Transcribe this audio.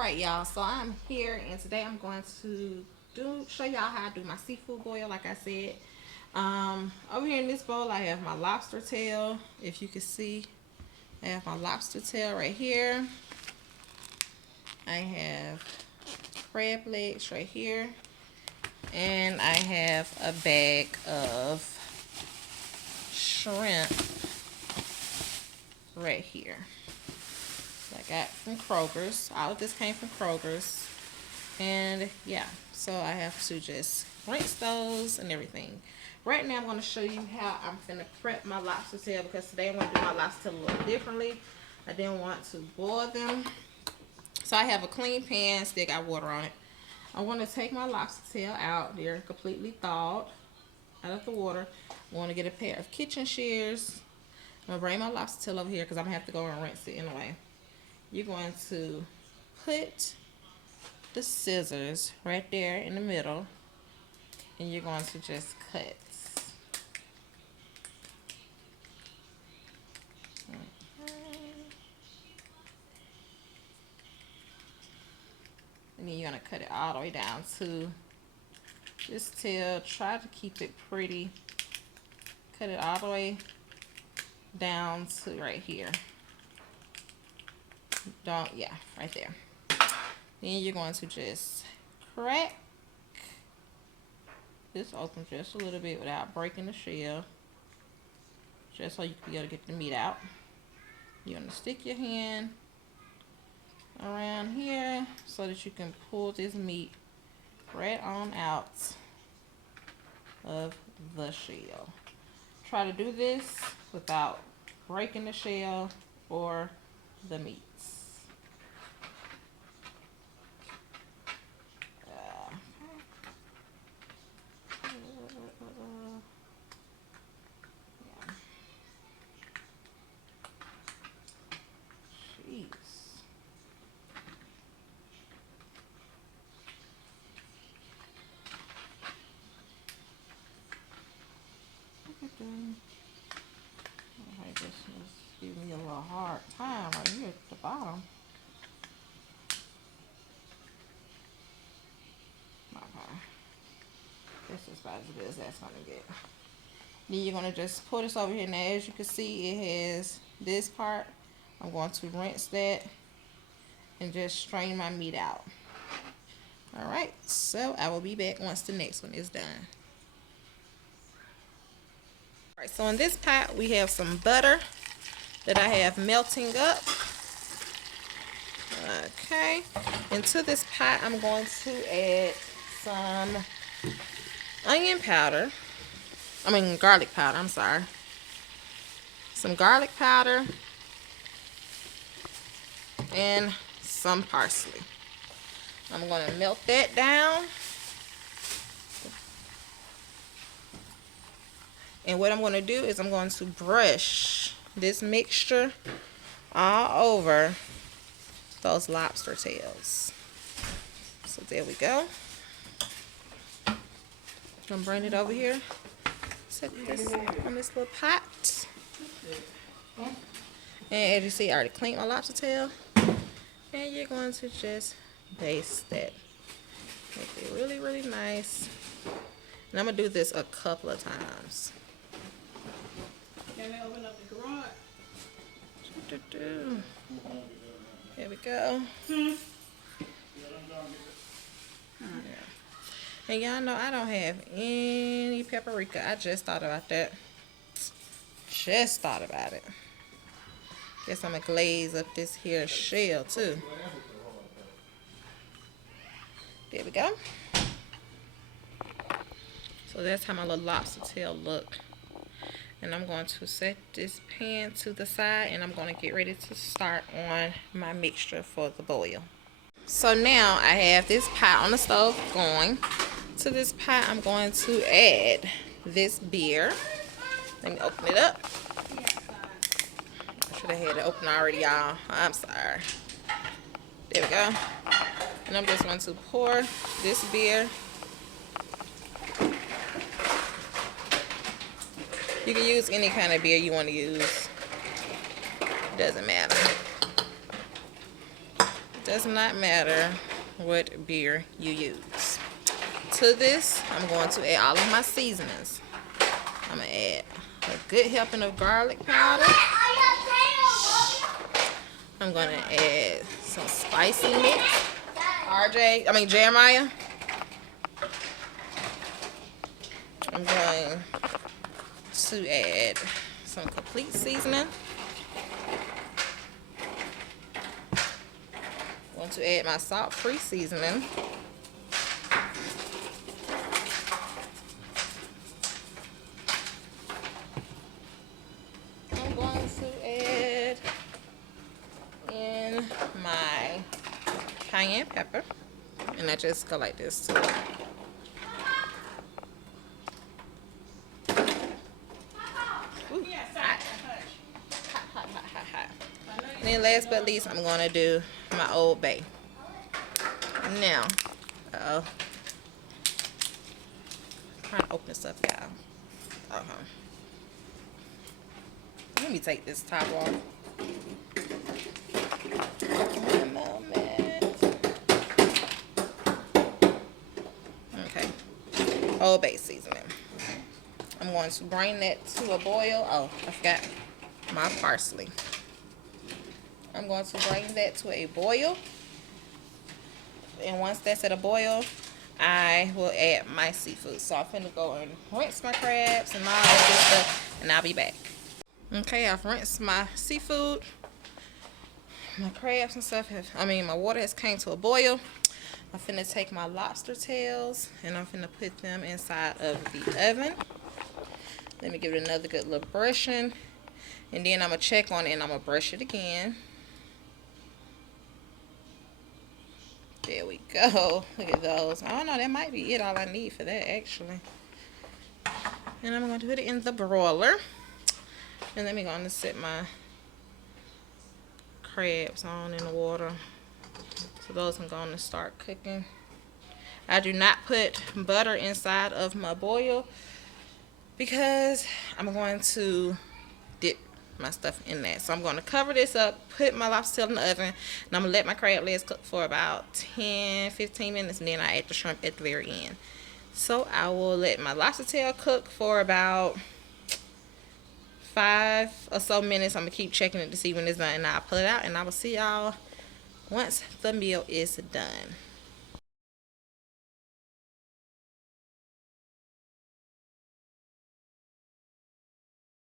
Alright y'all, so I'm here and today I'm going to show y'all how I do my seafood boil like I said. Over here in this bowl I have my lobster tail. If you can see, I have my lobster tail right here. I have crab legs right here. And I have a bag of shrimp right here. I got from Kroger's. All of this came from Kroger's. And yeah, so I have to just rinse those and everything. Right now I'm going to show you how I'm finna prep my lobster tail because today I'm going to do my lobster tail a little differently. I didn't want to boil them. So I have a clean pan, still got water on it. I want to take my lobster tail out. They're completely thawed out of the water. I want to get a pair of kitchen shears. I'm going to bring my lobster tail over here because I'm going to have to go and rinse it anyway. You're going to put the scissors right there in the middle and you're going to just cut. And then you're going to cut it all the way down to this tail. Try to keep it pretty. Cut it all the way down to right here. Right there. Then you're going to just crack this open just a little bit without breaking the shell. Just so you can be able to get the meat out. You're going to stick your hand around here so that you can pull this meat right on out of the shell. Try to do this without breaking the shell or the meats. This is giving me a little hard time right here at the bottom. Okay. This is about as good as that's going to get. Then you're going to just pull this over here. Now as you can see, it has this part. I'm going to rinse that and just strain my meat out. Alright, so I will be back once the next one is done. Alright, so in this pot we have some butter that I have melting up. Okay, into this pot I'm going to add some garlic powder, I'm sorry. Some garlic powder and some parsley. I'm going to melt that down. And what I'm going to do is I'm going to brush this mixture all over those lobster tails. So there we go. I'm going to bring it over here. Set this on this little pot. And as you see, I already cleaned my lobster tail. And you're going to just baste that. Make it really, really nice. And I'm going to do this a couple of times. Can I open up the garage? There we go. And y'all know I don't have any paprika. I just thought about that. Just thought about it. Guess I'm going to glaze up this here shell too. There we go. So that's how my little lobster tail look. And I'm going to set this pan to the side and I'm going to get ready to start on my mixture for the boil. So now I have this pot on the stove going. To this pot I'm going to add this beer. Let me open it up. I should have had it open already, y'all. I'm sorry. There we go. And I'm just going to pour this beer. You can use any kind of beer you want to use. Doesn't matter. does not matter what beer you use. To this, I'm going to add all of my seasonings. I'm going to add a good helping of garlic powder. I'm going to add some spicy mix. Jeremiah. I'm going to add some complete seasoning. I'm going to add my salt-free seasoning. I'm going to add in my cayenne pepper, and I just go like this too. And then last but least, I'm going to do my Old Bay. Now, trying to open this up, y'all. Let me take this top off. One moment. Okay. Old Bay seasoning. I'm going to bring that to a boil. Oh, I forgot my parsley. I'm going to bring that to a boil. And once that's at a boil, I will add my seafood. So I'm finna go and rinse my crabs and all that good stuff, and I'll be back. Okay, I've rinsed my seafood. My crabs and stuff my water has came to a boil. I'm finna take my lobster tails and I'm finna put them inside of the oven. Let me give it another good little brushing. And then I'm gonna check on it and I'm gonna brush it again. There we go. Look at those. I don't know, that might be it, all I need for that actually. And I'm going to put it in the broiler. And let me go and set my crabs on in the water. So those I'm going to start cooking. I do not put butter inside of my boil because I'm going to dip my stuff in that. So I'm going to cover this up, put my lobster tail in the oven, and I'm going to let my crab legs cook for about 10-15 minutes, and then I add the shrimp at the very end. So I will let my lobster tail cook for about 5 or so minutes. I'm going to keep checking it to see when it's done, and I'll pull it out, and I will see y'all once the meal is done.